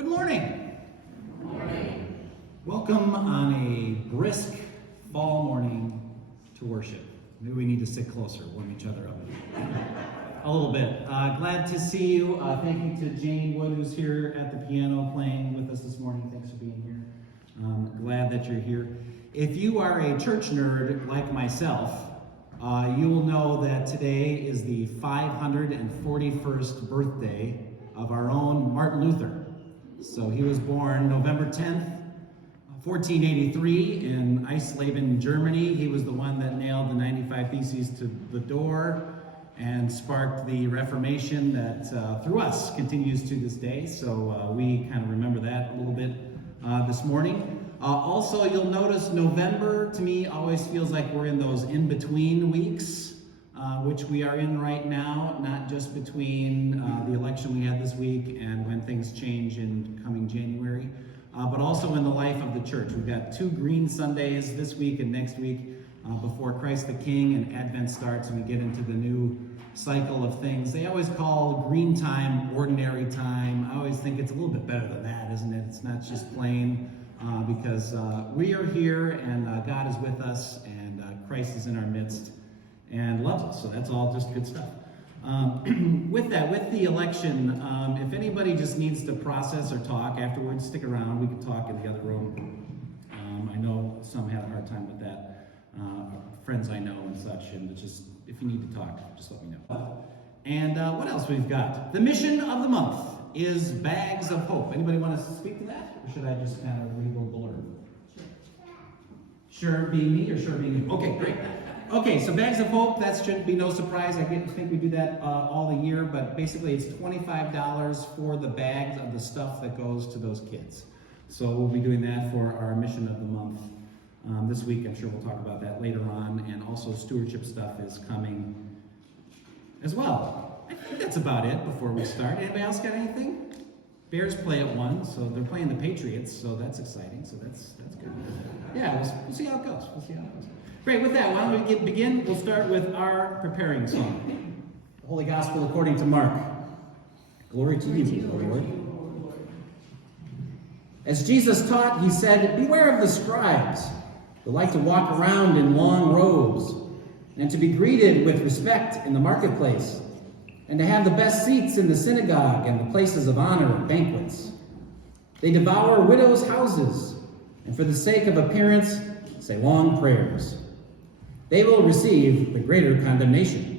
Good morning. Good morning. Welcome on a brisk fall morning to worship. Maybe we need to sit closer, warm each other up a little bit. Glad to see you. Thank you to Jane Wood, who's here at the piano playing with us this morning. Thanks for being here. Glad that you're here. If you are a church nerd like myself, you will know that today is the 541st birthday of our own Martin Luther. So he was born November 10th, 1483 in Eisleben, Germany. He was the one that nailed the 95 Theses to the door and sparked the Reformation that through us continues to this day. So we kind of remember that a little bit this morning. Also, you'll notice November to me always feels like we're in those in-between weeks, which we are in right now, not just between the election we had this week and when things change in coming January, but also in the life of the church. We've got 2 Green Sundays this week and next week before Christ the King and Advent starts and we get into the new cycle of things. They always call green time ordinary time. I always think it's a little bit better than that, isn't it? It's not just plain because we are here and God is with us and Christ is in our midst and loves us. So that's all just good stuff. With the election, if anybody just needs to process or talk afterwards, stick around. We can talk in the other room. I know some had a hard time with that. Friends I know and such, and just if you need to talk, just let me know. And what else we've got? The mission of the month is Bags of Hope. Anybody want to speak to that? Or should I just kind of read the blurb? Sure being me or sure being you? Okay, great. Okay, so Bags of Hope, that should be no surprise. I think we do that all the year, but basically it's $25 for the bags of the stuff that goes to those kids. So we'll be doing that for our mission of the month this week. I'm sure we'll talk about that later on, and also stewardship stuff is coming as well. I think that's about it before we start. Anybody else got anything? Bears play at 1, so they're playing the Patriots, so that's exciting. So that's good. Yeah, we'll see how it goes. Great, with that, why don't we begin? We'll start with our preparing song. The Holy Gospel according to Mark. Glory to you, O Lord. As Jesus taught, he said, "Beware of the scribes, who like to walk around in long robes, and to be greeted with respect in the marketplace, and to have the best seats in the synagogue and the places of honor at banquets. They devour widows' houses, and for the sake of appearance, say long prayers. They will receive the greater condemnation."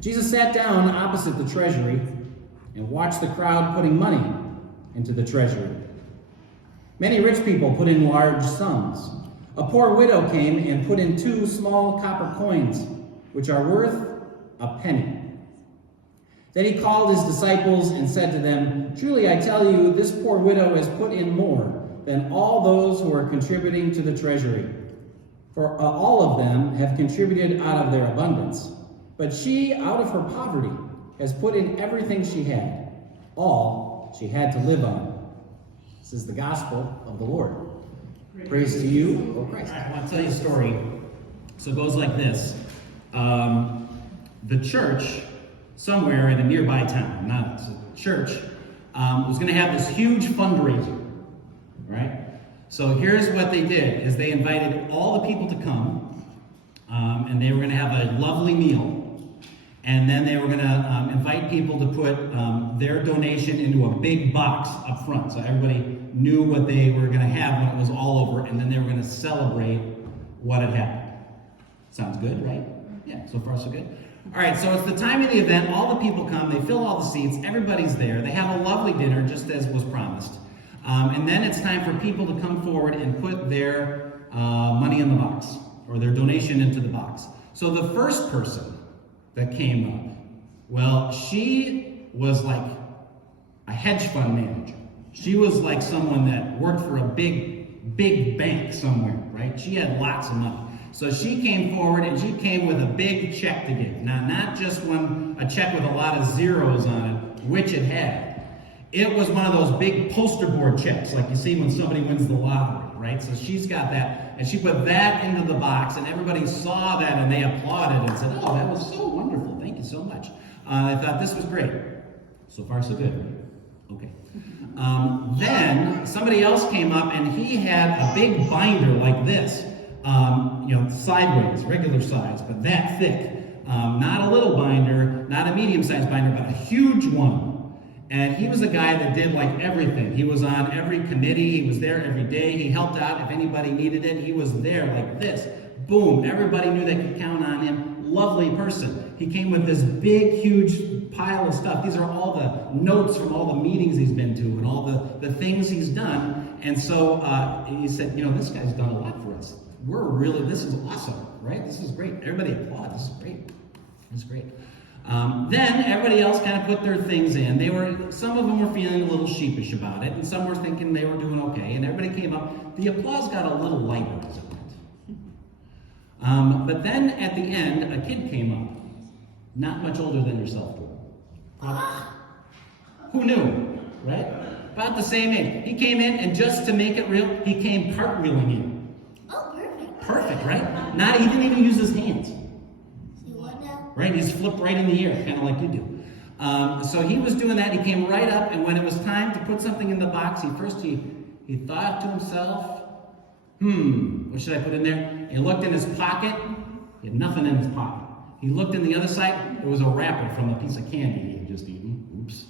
Jesus sat down opposite the treasury and watched the crowd putting money into the treasury. Many rich people put in large sums. A poor widow came and put in 2 small copper coins, which are worth a penny. Then he called his disciples and said to them, "Truly I tell you, this poor widow has put in more than all those who are contributing to the treasury. For all of them have contributed out of their abundance. But she, out of her poverty, has put in everything she had, all she had to live on." This is the gospel of the Lord. Praise to you, O Christ. I want to tell you a story. So it goes like this. The church, somewhere in a nearby town, not us, the church, was going to have this huge fundraiser, right? So here's what they did, is they invited all the people to come, and they were going to have a lovely meal, and then they were going to invite people to put their donation into a big box up front, so everybody knew what they were going to have when it was all over, and then they were going to celebrate what had happened. Sounds good, right? Yeah, so far so good. All right, so it's the time of the event, all the people come, they fill all the seats, everybody's there, they have a lovely dinner, just as was promised. And then it's time for people to come forward and put their money in the box, or their donation into the box. So the first person that came up, well, she was like a hedge fund manager. She was like someone that worked for a big bank somewhere, right? She had lots of money. So she came forward and she came with a big check to give. Now, not just a check with a lot of zeros on it, which it had. It was one of those big poster board checks like you see when somebody wins the lottery, right? So she's got that, and she put that into the box, and everybody saw that, and they applauded and said, "Oh, that was so wonderful. Thank you so much." I thought this was great. So far, so good. Okay. Then somebody else came up and he had a big binder like this, sideways, regular size, but that thick. Not a little binder, not a medium-sized binder, but a huge one. And he was a guy that did like everything. He was on every committee. He was there every day. He helped out if anybody needed it. He was there like this. Boom. Everybody knew they could count on him. Lovely person. He came with this big, huge pile of stuff. These are all the notes from all the meetings he's been to and all the things he's done. And so he said, this guy's done a lot for us. This is awesome, right? This is great. Everybody applaud. This is great. This is great. Then everybody else kind of put their things in. Some of them were feeling a little sheepish about it, and some were thinking they were doing okay. And everybody came up. The applause got a little lighter as it went. But then at the end, a kid came up, not much older than yourself, who knew, right? About the same age. He came in, and just to make it real, he came cartwheeling in. Oh, perfect. Perfect, right? He didn't even use his hands. Right? He just flipped right in the air, kind of like you do. So he was doing that. He came right up, and when it was time to put something in the box, he thought to himself, what should I put in there? He looked in his pocket. He had nothing in his pocket. He looked in the other side. There was a wrapper from a piece of candy he had just eaten. Oops.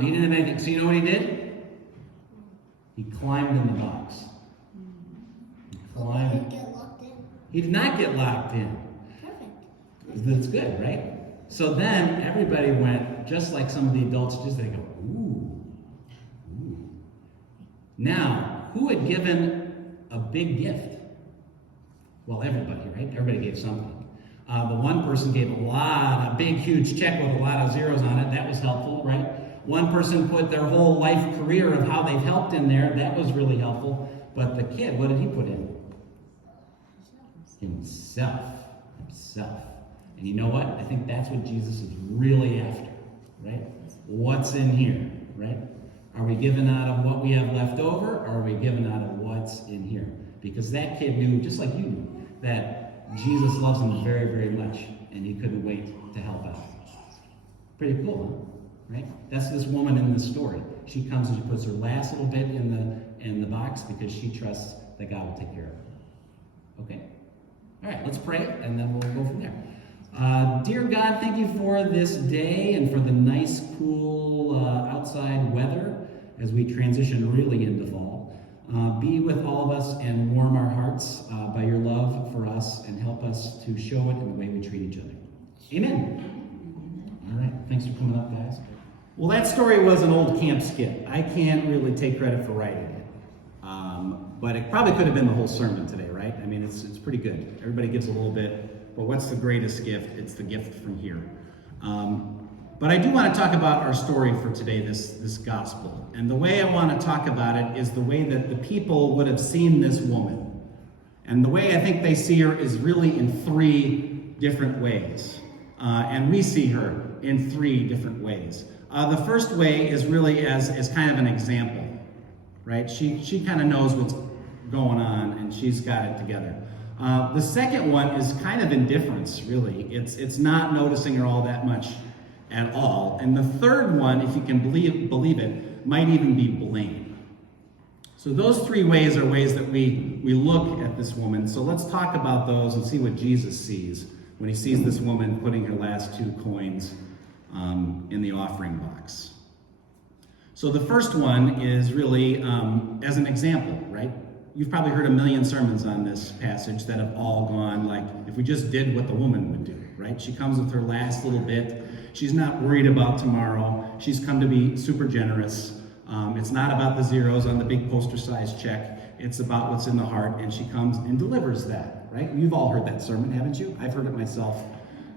He didn't have anything. So you know what he did? He climbed in the box. He climbed. He did not get locked in. That's good, right? So then everybody went, just like some of the adults, they go, ooh. Now, who had given a big gift? Well, everybody, right? Everybody gave something. The one person gave a big, huge check with a lot of zeros on it. That was helpful, right? One person put their whole life career of how they've helped in there. That was really helpful. But the kid, what did he put in? Himself. And you know what? I think that's what Jesus is really after, right? What's in here, right? Are we giving out of what we have left over, or are we giving out of what's in here? Because that kid knew, just like you knew, that Jesus loves him very, very much, and he couldn't wait to help out. Pretty cool, huh? Right? That's this woman in this story. She comes and she puts her last little bit in the box because she trusts that God will take care of her. Okay? All right, let's pray, and then we'll go from there. Dear God, thank you for this day and for the nice, cool outside weather as we transition really into fall. Be with all of us and warm our hearts by your love for us and help us to show it in the way we treat each other. Amen. All right, thanks for coming up, guys. Well, that story was an old camp skit. I can't really take credit for writing it. But it probably could have been the whole sermon today, right? I mean, it's pretty good. Everybody gives a little bit, but what's the greatest gift? It's the gift from here. But I do want to talk about our story for today, this gospel. And the way I want to talk about it is the way that the people would have seen this woman. And the way I think they see her is really in three different ways. And we see her in three different ways. The first way is really as kind of an example, right? She kind of knows what's going on, and she's got it together. The second one is kind of indifference, really. It's not noticing her all that much at all. And the third one, if you can believe it, might even be blame. So those three ways are ways that we look at this woman. So let's talk about those and see what Jesus sees when he sees this woman putting her last 2 coins in the offering box. So the first one is really as an example, right? You've probably heard a million sermons on this passage that have all gone like, if we just did what the woman would do, right? She comes with her last little bit. She's not worried about tomorrow. She's come to be super generous. It's not about the zeros on the big poster-sized check. It's about what's in the heart, and she comes and delivers that, right? You've all heard that sermon, haven't you? I've heard it myself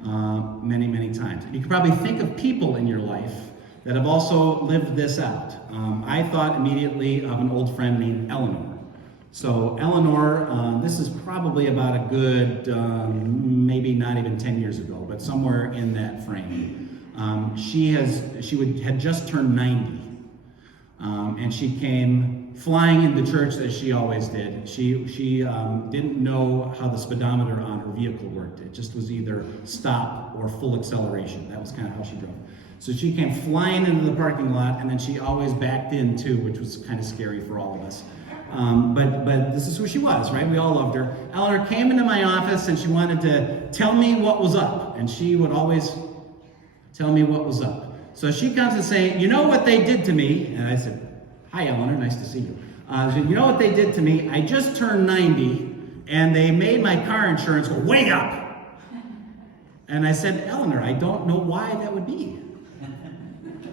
many, many times. You could probably think of people in your life that have also lived this out. I thought immediately of an old friend named Eleanor. So Eleanor, this is probably about a good, maybe not even 10 years ago, but somewhere in that frame. She had just turned 90, and she came flying into church as she always did. She didn't know how the speedometer on her vehicle worked. It just was either stop or full acceleration. That was kind of how she drove. So she came flying into the parking lot, and then she always backed in too, which was kind of scary for all of us. But this is who she was, right? We all loved her. Eleanor came into my office and she wanted to tell me what was up. And she would always tell me what was up. So she comes and saying, you know what they did to me? And I said, hi, Eleanor, nice to see you. She said, you know what they did to me? I just turned 90 and they made my car insurance go way up. And I said, Eleanor, I don't know why that would be.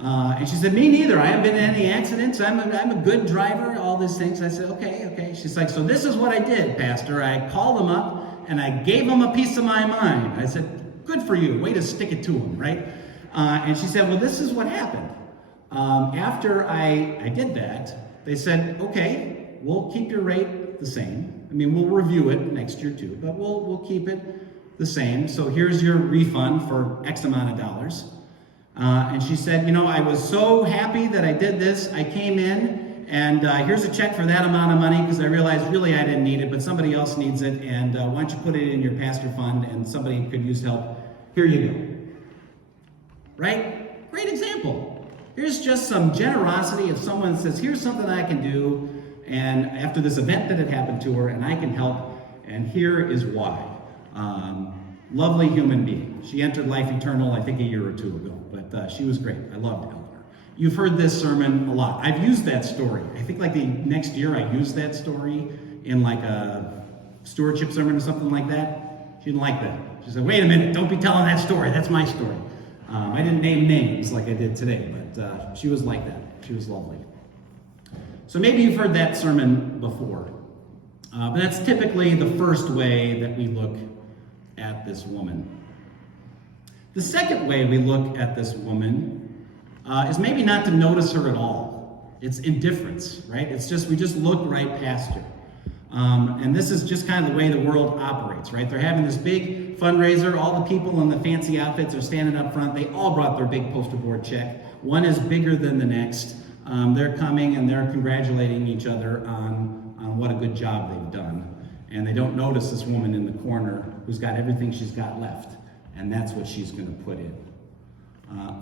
And she said, me neither. I haven't been in any accidents. I'm a good driver, all these things. I said, okay. She's like, so this is what I did, Pastor. I called them up and I gave them a piece of my mind. I said, good for you. Way to stick it to them, right? And she said, well, this is what happened. After I did that, they said, okay, we'll keep your rate the same. I mean, we'll review it next year too, but we'll keep it the same. So here's your refund for X amount of dollars. And she said, you know, I was so happy that I did this. I came in and here's a check for that amount of money because I realized really I didn't need it, but somebody else needs it. And why don't you put it in your pastor fund and somebody could use help. Here you go. Right? Great example. Here's just some generosity of someone that says, here's something I can do. And after this event that had happened to her and I can help. And here is why. Lovely human being. She entered life eternal, I think, a year or two ago, but she was great. I loved Eleanor. You've heard this sermon a lot. I've used that story. I think like the next year I used that story in like a stewardship sermon or something like that. She didn't like that. She said, wait a minute, don't be telling that story. That's my story. I didn't name names like I did today, but she was like that. She was lovely. So maybe you've heard that sermon before, but that's typically the first way that we look at this woman. The second way we look at this woman is maybe not to notice her at all. It's indifference, right? It's just, we just look right past her. And this is just kind of the way the world operates, right? They're having this big fundraiser. All the people in the fancy outfits are standing up front. They all brought their big poster board check. One is bigger than the next. They're coming and they're congratulating each other on what a good job they've done. And they don't notice this woman in the corner who's got everything she's got left. And that's what she's going to put in.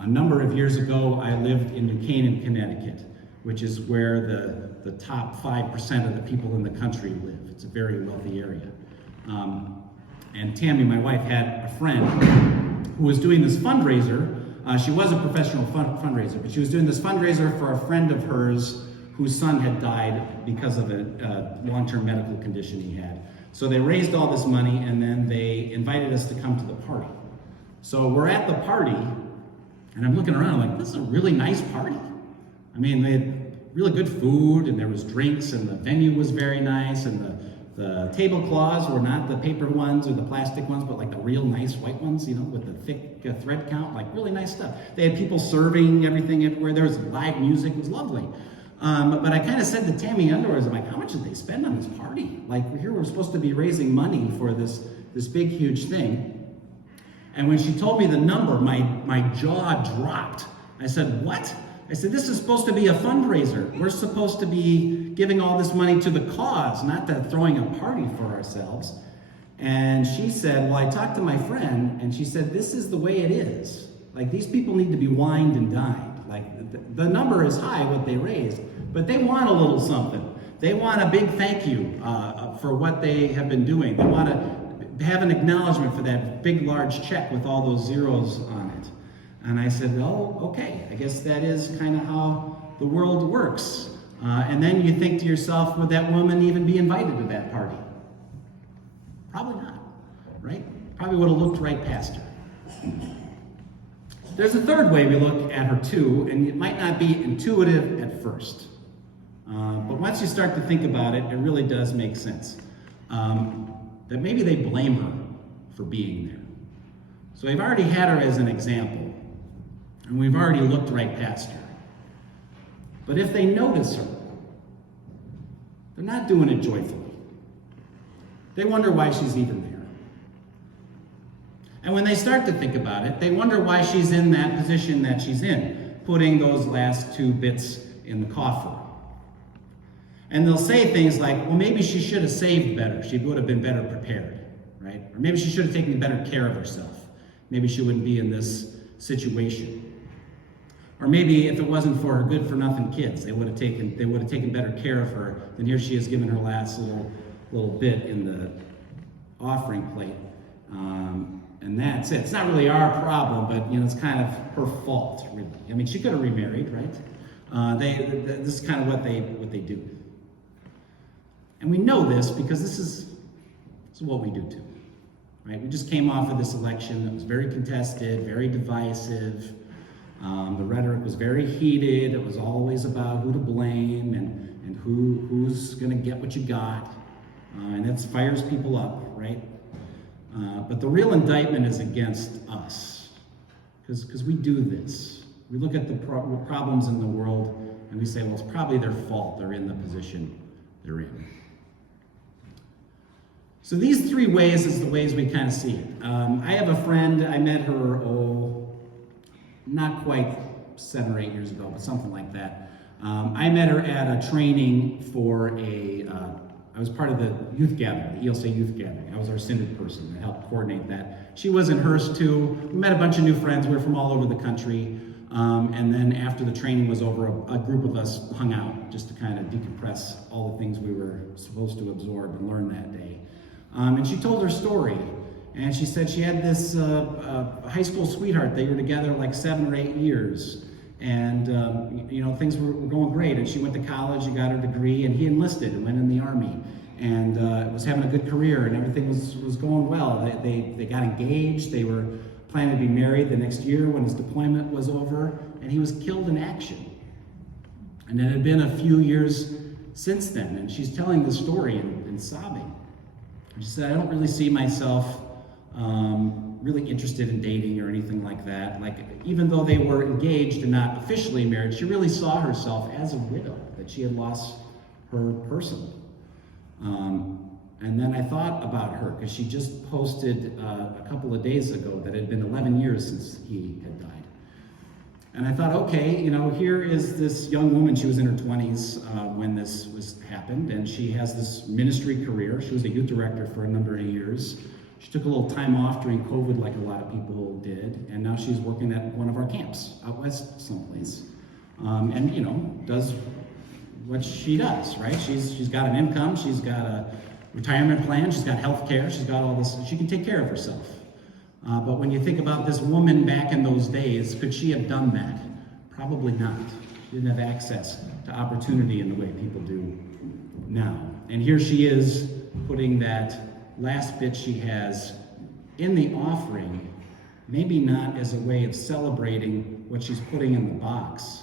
A number of years ago, I lived in New Canaan, Connecticut, which is where the top 5% of the people in the country live. It's a very wealthy area. And Tammy, my wife, had a friend who was doing this fundraiser. She was a professional fundraiser, but she was doing this fundraiser for a friend of hers whose son had died because of a long-term medical condition he had. So they raised all this money and then they invited us to come to the party. So we're at the party and I'm looking around like, this is a really nice party. I mean, they had really good food and there was drinks and the venue was very nice and the tablecloths were not the paper ones or the plastic ones, but like the real nice white ones, you know, with the thick thread count, like really nice stuff. They had people serving everything everywhere. There was live music. It was lovely. But I kind of said to Tammy underwards, I'm like, how much did they spend on this party? Like, here we're supposed to be raising money for this big, huge thing. And when she told me the number, my jaw dropped. I said, what? I said, this is supposed to be a fundraiser. We're supposed to be giving all this money to the cause, not to throwing a party for ourselves. And she said, well, I talked to my friend, and she said, this is the way it is. Like, these people need to be wined and dined. Like, the number is high, what they raised, but they want a little something. They want a big thank you for what they have been doing. They want to have an acknowledgement for that big, large check with all those zeros on it. And I said, well, okay, I guess that is kind of how the world works. And then you think to yourself, would that woman even be invited to that party? Probably not, right? Probably would have looked right past her. There's a third way we look at her too, and it might not be intuitive at first. But once you start to think about it, it really does make sense. That maybe they blame her for being there. So we've already had her as an example, and we've already looked right past her. But if they notice her, they're not doing it joyfully. They wonder why she's even there. And when they start to think about it, they wonder why she's in that position that she's in, putting those last two bits in the coffer. And they'll say things like, well, maybe she should have saved better. She would have been better prepared, right? Or maybe she should have taken better care of herself. Maybe she wouldn't be in this situation. Or maybe if it wasn't for her good-for-nothing kids, they would have taken better care of her than here she is giving her last little bit in the offering plate. And that's it. It's not really our problem, but it's kind of her fault, really. I mean, she could have remarried, right? This is kind of what they do. And we know this because this is what we do too, right? We just came off of this election that was very contested, very divisive. The rhetoric was very heated. It was always about who to blame and who's going to get what you got. And that fires people up, right? But the real indictment is against us, because we do this. We look at the problems in the world and we say, well, it's probably their fault. They're in the position they're in. So these three ways is the ways we kind of see it. I have a friend, I met her, not quite 7 or 8 years ago, but something like that. I met her at a training for I was part of the youth gathering, the ELC youth gathering. I was our synod person that helped coordinate that. She was in hers too. We met a bunch of new friends. We were from all over the country. And then after the training was over, a group of us hung out just to kind of decompress all the things we were supposed to absorb and learn that day. And she told her story. And she said she had this high school sweetheart. They were together like 7 or 8 years. And, things were going great. And she went to college, she got her degree, and he enlisted and went in the Army. And was having a good career, and everything was going well. They got engaged. They were planning to be married the next year when his deployment was over. And he was killed in action. And it had been a few years since then. And she's telling the story and sobbing. And she said, I don't really see myself really interested in dating or anything like that. Like, even though they were engaged and not officially married, she really saw herself as a widow, that she had lost her person. And then I thought about her, because she just posted a couple of days ago that it had been 11 years since he had died. And I thought, okay, here is this young woman. She was in her 20s when this happened, and she has this ministry career. She was a youth director for a number of years. She took a little time off during COVID, like a lot of people did, and now she's working at one of our camps out west someplace. And does what she does, right? She's got an income, she's got a retirement plan, she's got health care, she's got all this. She can take care of herself. But when you think about this woman back in those days, could she have done that? Probably not. She didn't have access to opportunity in the way people do now. And here she is putting that last bit she has in the offering, maybe not as a way of celebrating what she's putting in the box,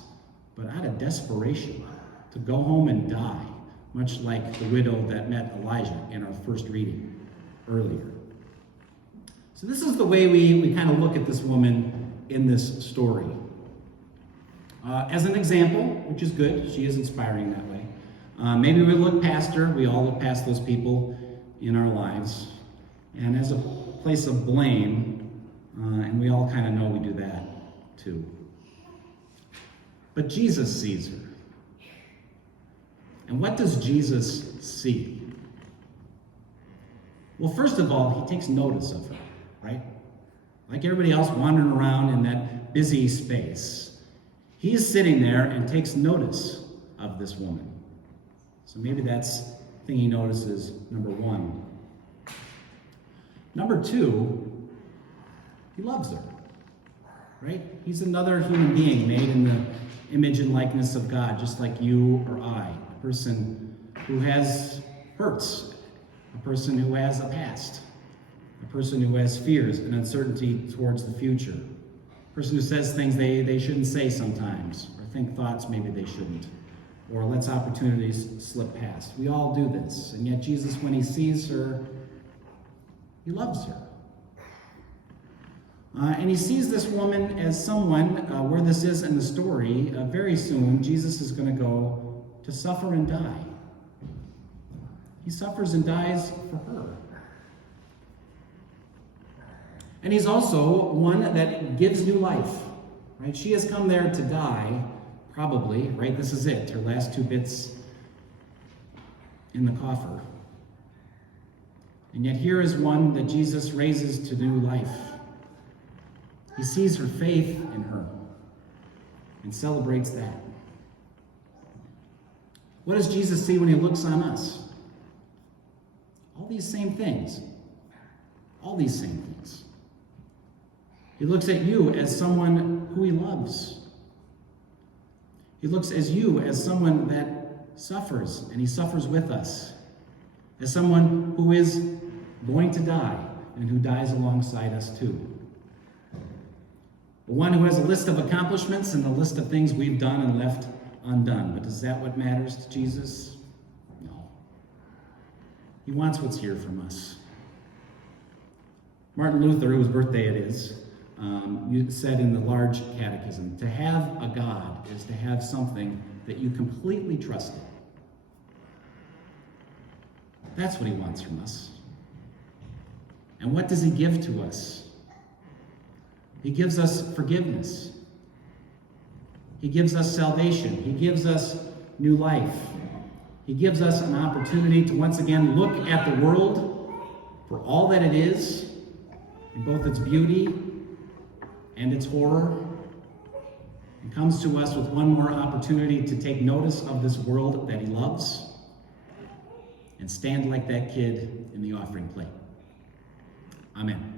but out of desperation to go home and die, much like the widow that met Elijah in our first reading earlier. So this is the way we kind of look at this woman in this story. As an example, which is good, she is inspiring that way. Maybe we look past her, we all look past those people in our lives, and as a place of blame, and we all kind of know we do that too. But Jesus sees her. And what does Jesus see? Well, first of all, he takes notice of her, right? Like everybody else wandering around in that busy space, he is sitting there and takes notice of this woman. So maybe that's the thing he notices, number one. Number two, he loves her, right? He's another human being made in the image and likeness of God, just like you or I, a person who has hurts, a person who has a past, a person who has fears and uncertainty towards the future, a person who says things they shouldn't say sometimes, or think thoughts maybe they shouldn't, or lets opportunities slip past. We all do this, and yet Jesus, when he sees her, he loves her. And he sees this woman as someone, where this is in the story, very soon, Jesus is going to go to suffer and die. He suffers and dies for her. And he's also one that gives new life, right? She has come there to die, probably, right? This is it, her last two bits in the coffer. And yet here is one that Jesus raises to new life. He sees her faith in her and celebrates that. What does Jesus see when he looks on us? All these same things. All these same things. He looks at you as someone who he loves. He looks at you as someone that suffers, and he suffers with us. As someone who is going to die, and who dies alongside us too. The one who has a list of accomplishments and a list of things we've done and left undone. But is that what matters to Jesus? No. He wants what's here from us. Martin Luther, whose birthday it is, said in the large catechism, to have a God is to have something that you completely trust in. That's what he wants from us. And what does he give to us? He gives us forgiveness. He gives us salvation. He gives us new life. He gives us an opportunity to once again look at the world for all that it is, in both its beauty and its horror. He comes to us with one more opportunity to take notice of this world that he loves and stand like that kid in the offering plate. Amen.